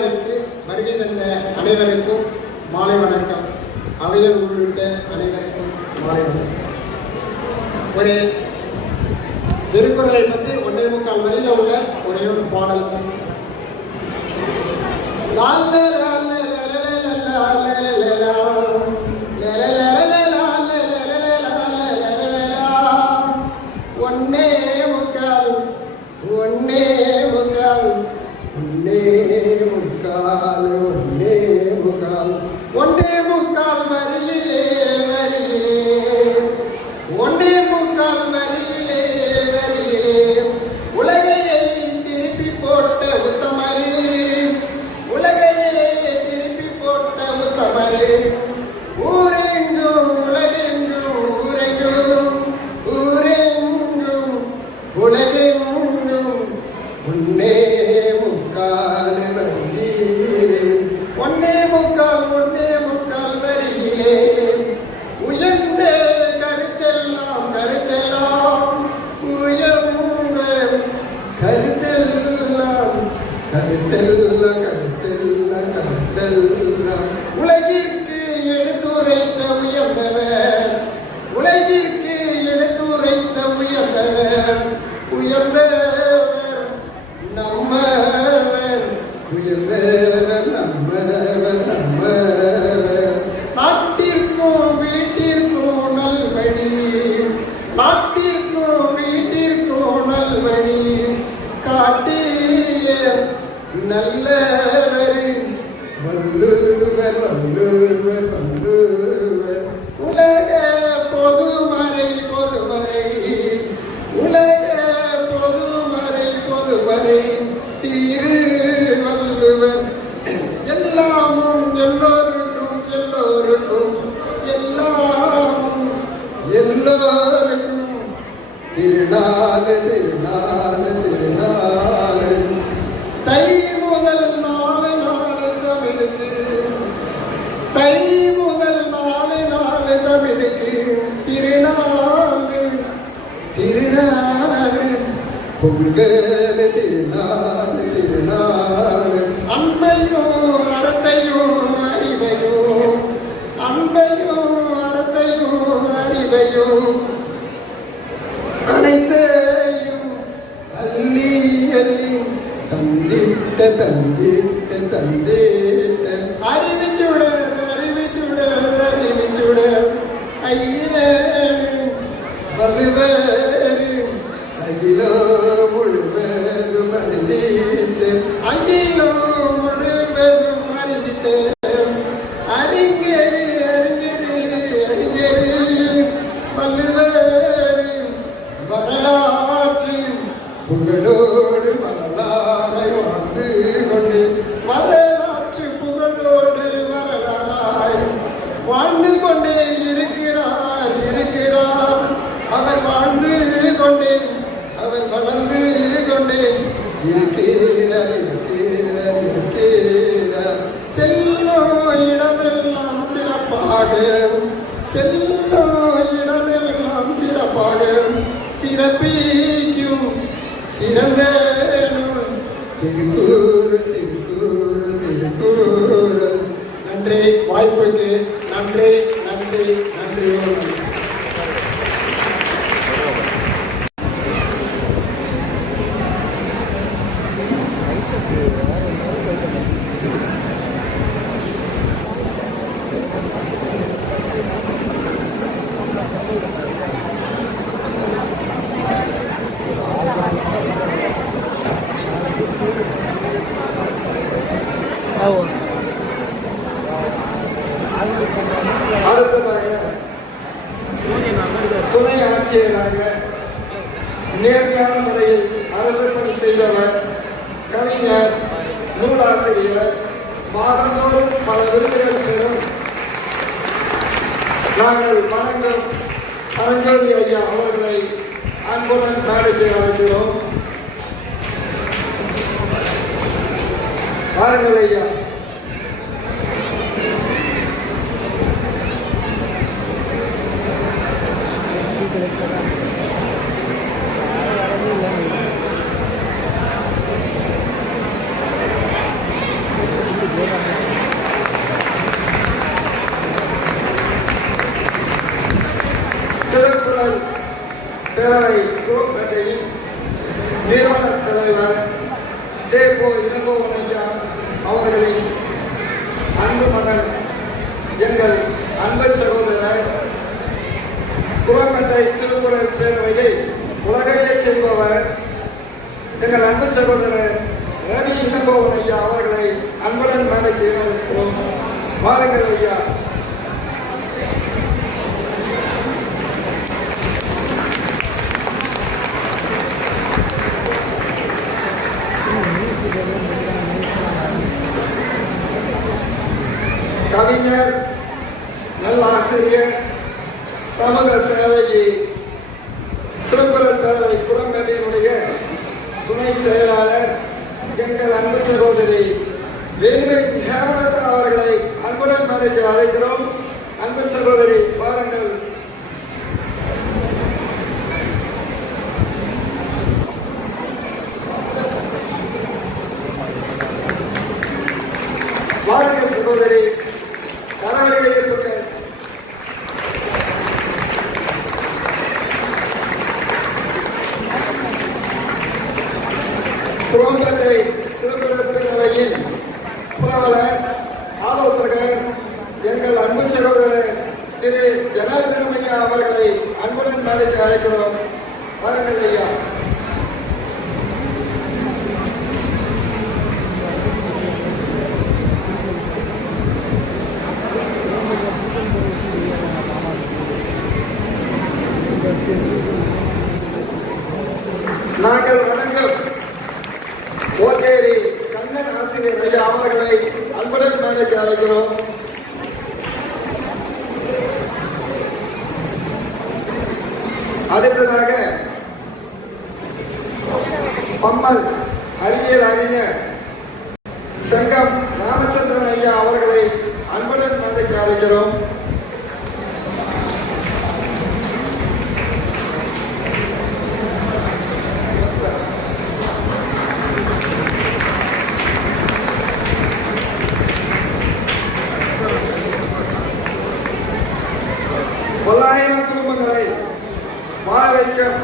விழாவிற்கு வருகை தந்த அனைவருக்கும் மாலை வணக்கம். அவையர் உள்ளிட்ட அனைவருக்கும் மாலை வணக்கம். ஒரு திருக்குறளை பற்றி 1.25 வரியில் உள்ள ஒரே ஒரு பாடல். ஒன்னே முக்கால் வரியிலே உலகையை திருப்பி போட்ட உத்தமரு, ஊரெங்கும் உலகெங்கும் ஒன்னே முக்கால் வரியிலே, ஒன்னே முக்கால் வரியிலே உயர்ந்த கருத்தெல்லாம் உயர்ந்த கருத்தெல்லாம் உலகிற்கு எடுத்துரைத்த உயர்ந்தவர், நம்மவர் நாட்டிற்கும் வீட்டிற்கும் நல்வழி காட்டிய நல்லவர் வள்ளுவர். உலக பொதுமறை திருவள்ளுவர். எல்லாமும் எல்லோருக்கும் திருநாள். தை முதல் நாலு தமிழுக்கு திருநாள் பொங்கல் திருநாள். அன்பையும் அறத்தையும் அறிவையும் அனைத்தையும் அள்ளி தந்திட்ட அறிவிச்சுட ஐயேடு வள்ளுவர் அகிலோ முழுவதும் அறிந்திட்டு அறிஞரு வள்ளுவர் வரலாற்று புகழோடு வரலாறை வாழ்ந்து கொண்டு வாழ்ந்து கொண்டே இருக்கிறார். அவர் வாழ்ந்து கொண்டே வளர்ந்து கொண்டே இருக்கிறார். செல்லும் இடமெல்லாம் சிறப்பாக சிறப்பிக்கும் சிறந்த நூல் திருக்குறள். நன்றி. வாய்ப்புக்கு நன்றி. அடுத்ததாக துணை ஆட்சியராக நேர்மையான முறையில் அரசு பணி செய்தவர், கவிஞர், நூலாசிரியர், மாதந்தோறும் பல விருதுகள் பெறும் நாங்கள் வணங்கும் பரஞ்சோதி ஐயா அவர்களை அன்புடன் மேடைக்கு அழைக்கிறோம். வாருங்கள் ஐயா. எங்கள் அன்பு சகோதரர் ரவி இளங்கோவன் ஐயா அவர்களை அன்புடன் மேடைக்கு அழைக்கிறோம். வாருங்கள் ஐயா. கவிஞர், நல்லாசிரியர், சமூக சேவகி, திருக்குறள் பேரவை குரம்பேட்டையினுடைய துணை செயலாளர் எங்கள் அன்பு சகோதரி வேலுமணி ஹேமலதா அவர்களை அன்புடன் மேடைக்கு அழைக்கிறோம். அன்பு சகோதரி பாருங்கள். வாருங்கள் சகோதரி, கரவழி எழுப்புங்கள். குரம்பேட்டை திருக்குறள் பேரவையின் புரவலர், ஆலோசகர், எங்கள் அன்பு சகோதரர் திரு ஜனார்தனம் ஐயா அவர்களை அன்புடன் மேடைக்கு அழைக்கிறோம். வாருங்கள் ஐயா. நாங்கள் வணங்கும் ஓட்டேரி கண்ணன் ஆசிரியர் ஐயா அவர்களை அன்புடன் மேடைக்கு அழைக்கிறோம். அடுத்ததாக பம்மல் அறிவியல் அறிஞர் சங்கம் ராமச்சந்திரன் ஐயா அவர்களை அன்புடன் மேடைக்கு அழைக்கிறோம். பல்லாயிரம் குடும்பங்களை வாழ வைக்கும்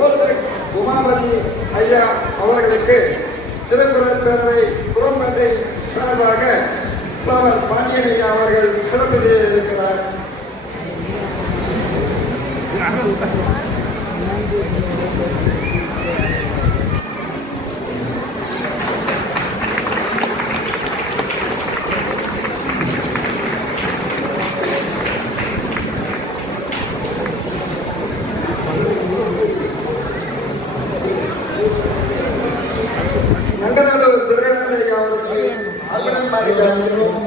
ஓல்டெக் உமாபதி ஐயா அவர்களுக்கு திருக்குறள் பேரவை குரம்பேட்டை சார்பாக புலவர் பாண்டியன் ஐயா அவர்கள் சிறப்பு செய்ய இருக்கிறார். நங்கநல்லூர் துரைராஜ ஐயா அவர்களை அன்புடன் மேடைக்கு அழைக்கிறோம்.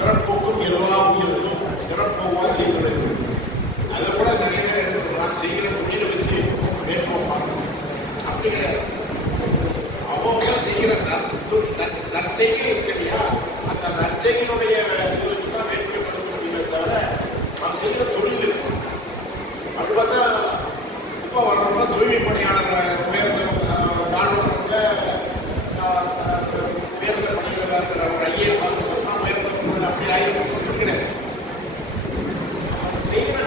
பிறப்புக்கும் எல்லா உயிருக்கும் சிறப்பாக செய்கிறது. அதை கூட நிறைய பேர் எடுத்துக்கலாம், செய்கிற தொழிலை வச்சு மேற்கொள்ள பார்க்கணும். அப்படி கிடையாது. அவங்க செய்கிற நற்செய்கை இருக்கு இல்லையா, அந்த நற்செய்கையினுடைய இதை வச்சு தான் மேற்கொள்ள முடியுமே தவிர நம்ம செய்கிற தொழில் இருக்கும். அப்படி பார்த்தா இப்போ வர்றவங்க தூய்மை பணியாளர் உயர்ந்த தாழ்வங்க உயர்ந்த பணிகளாக இருக்கிற ஒரு ஐஏஎஸ் ஆஃபீஸர் தான் உயர்ந்த அப்படி ஆகிடும் கிடையாது. செய்கிற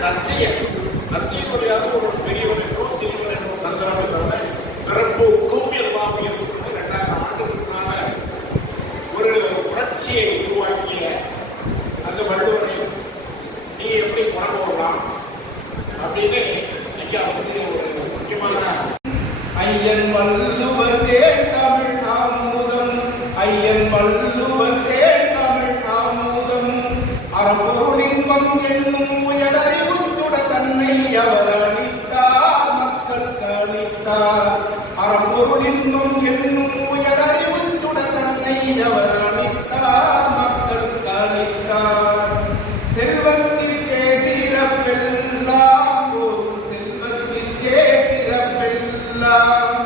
நற்செய்தியுடைய ஒரு பெரியவர் என்றும் சிறியவர் என்றும் கருதுறாங்க தவிர பிறப்புக்கும் எல்லாம் 2000 ஆண்டுகளுக்கான ஒரு புரட்சியை உருவாக்கிய அந்த வள்ளுவரை நீ எப்படி பரவலாம் அப்படின்னு ஐயா வந்து ஒரு முக்கியமான ஐயன் வள்ளுவர் தமிழ் ஆமுதம், ஐயன் வள்ளுவர் தமிழ் ஆமுதம், அறப்பொருளின்பம் என்னும் உயரறிவு சுட தன்னை அவர் அளித்தார் மக்களுக்கு அளித்தார். அறப்பொருளின்பம் என்னும் உயரறிவு சுட தன்னை அவர் அளித்தார் மக்களுக்கு அளித்தார். செல்வத்திற்கே சிறப்பெல்லாம் ஒரு செல்வத்திற்கே சிறப்பெல்லாம்,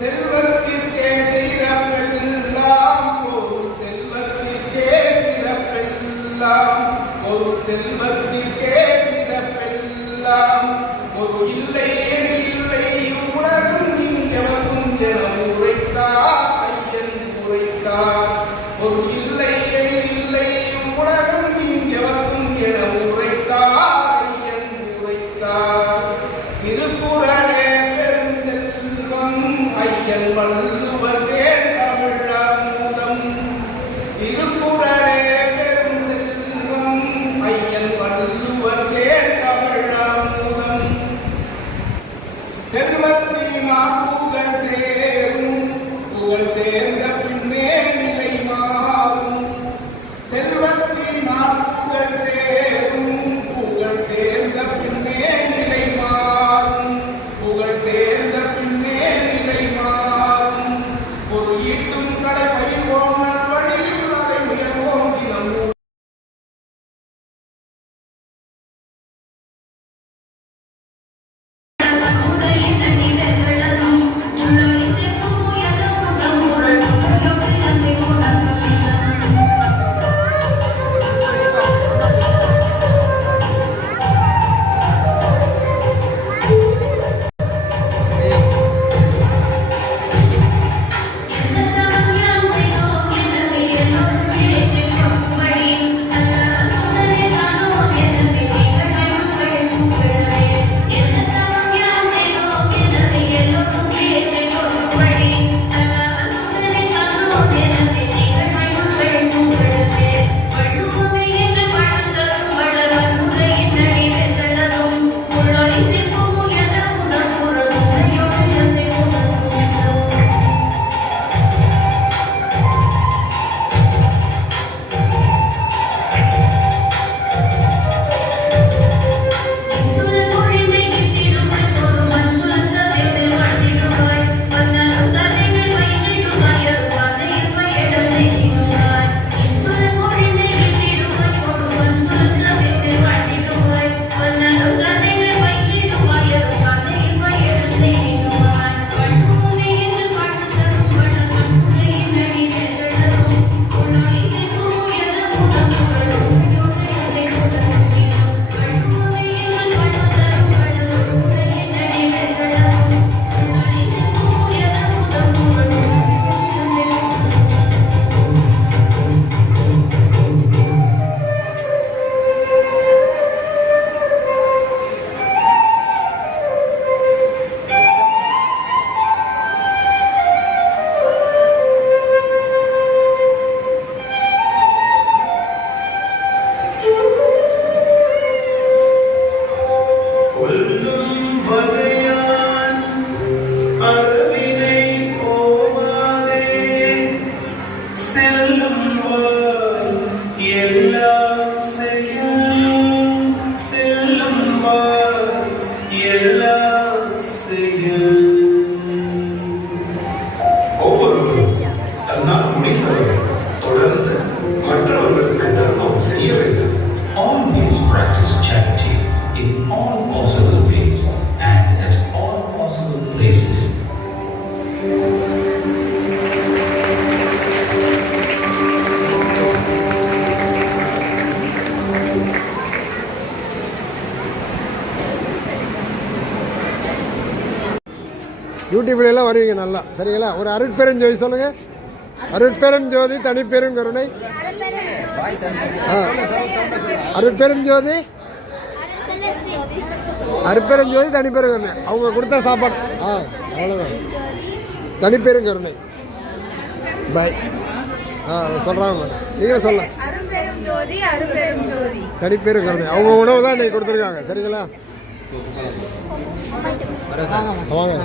செல்வத்திற்கே சிறப்பெல்லாம் ஒரு செல்வத்திற்கே சிறப்பெல்லாம், ஒரு செல்வத்திற்கே சிறப்பெல்லாம், ஒரு இல்லை இல்லை உலகம் இங்கவர்க்கும் என உரைத்தார் ஐயன் உரைத்தார். ஒரு இல்லை வள்ளுவர் தமிழாமுதம் திருக்குறளே பெரும் செல்வம் ஐயன் வள்ளுவர் தமிழாமுதம் செல்வத்தினால் புகழ் சேரும் புகழ் சேர்ந்த பின்னே நிலை மாறும் செல்வத்தினால் புகழ் சேரும் புகழ் சேர்ந்த பின்னே நிலை மாறும் புகழ் சேர்ந்த பின்னே நிலை மாறும் பொருள் ஈட்டும் கடை பயிர்வோம் வழியில் அதை உயர்வோம் தினம் Always practice charity in all possible ways and at all possible places. யூடியூப்ல எல்லாம் வருவீங்க நல்லா, சரிங்களா? ஒரு அருட்பெருஞ்சோதி சொல்லுங்க. அருட்பெருஞ்சோதி தனிப்பெருங்கருணை. அருட்பெருஞ்சோதி அருட்பெருஞ்சோதி தனிப்பெருங்கருணை. அவங்க கொடுத்த சாப்பாடு அவ்வளோதான். தனிப்பெருங்கருணை பாய் சொல்கிறாங்க. நீங்கள் சொல்ல தனிப்பெருங்கருணை அவங்க உணவு தான் இன்னைக்கு கொடுத்துருக்காங்க, சரிங்களா? வாங்க.